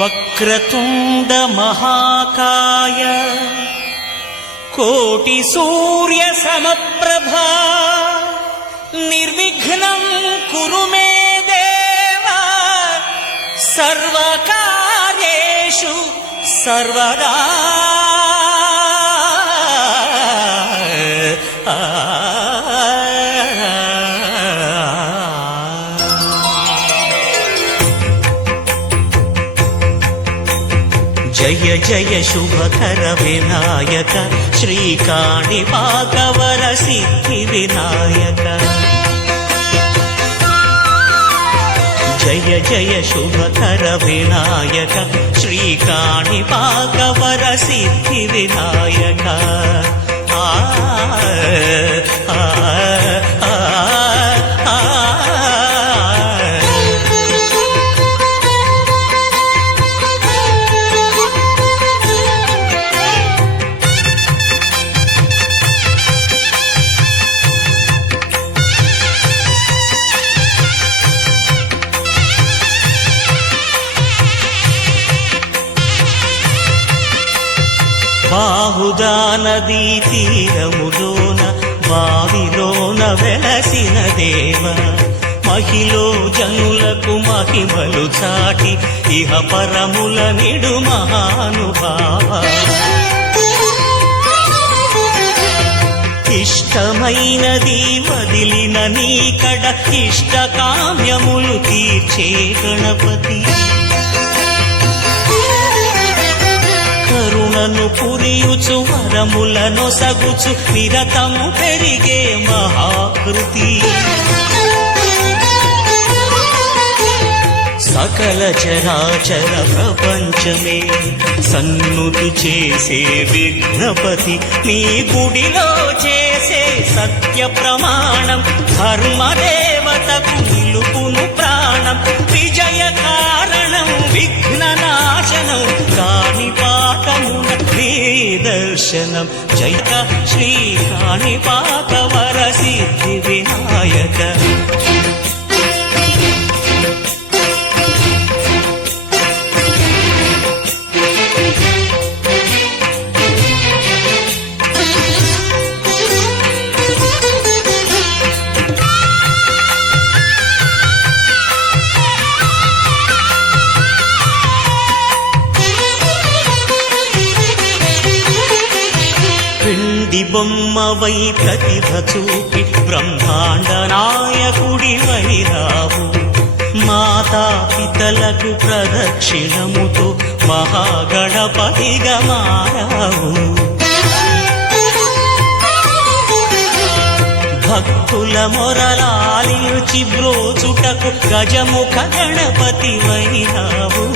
వక్రతుండ మహాకాయ కోటి సూర్య సమప్రభా నిర్విఘ్నం కురు మే దేవ సర్వకార్యేషు సర్వదా. జయ జయ శుభకర వినాయక శ్రీకాణిపాకవర సిద్ధి వినాయక. జయ జయ శుభకర వినాయక శ్రీకాణిపాకవర సిద్ధి వినాయక. బాహుదా నదీ తీరములోన బావిలోన వెలసిన దేవ మహిలో జనులకు మహిమలు చాటి ఇహ పరముల నిడు మహానుభావ. ఇష్టమైనది వదిలిన నీకడ ఇష్ట కామ్యములు తీర్చే గణపతి. కరుణను పురియుచు వరములను సగుచు నిరతము పెరిగే మహాకృతి. సకల చరాచర ప్రపంచమే సన్నుతి చేసే విఘ్నపతి. నీ గుడిలో చేసే సత్య ప్రమాణం ధర్మదేవతకు నిలుపును ప్రాణం. విజయ కారణం విఘ్న నాశనం కాణిపాకమున నీ దర్శనం. జయ శ్రీ కాణిపాకవర సిద్ధి వినాయక. పిండి బొమ్మవై ప్రతిభ చూపి బ్రహ్మాండ నాయకుడి వైరావు. మాతా పితలకు ప్రదక్షిణముతో మహాగణపతిగా మారావు. భక్తుల మొరలాలించి బ్రోచుటకు గజముఖ గణపతి వైరావు.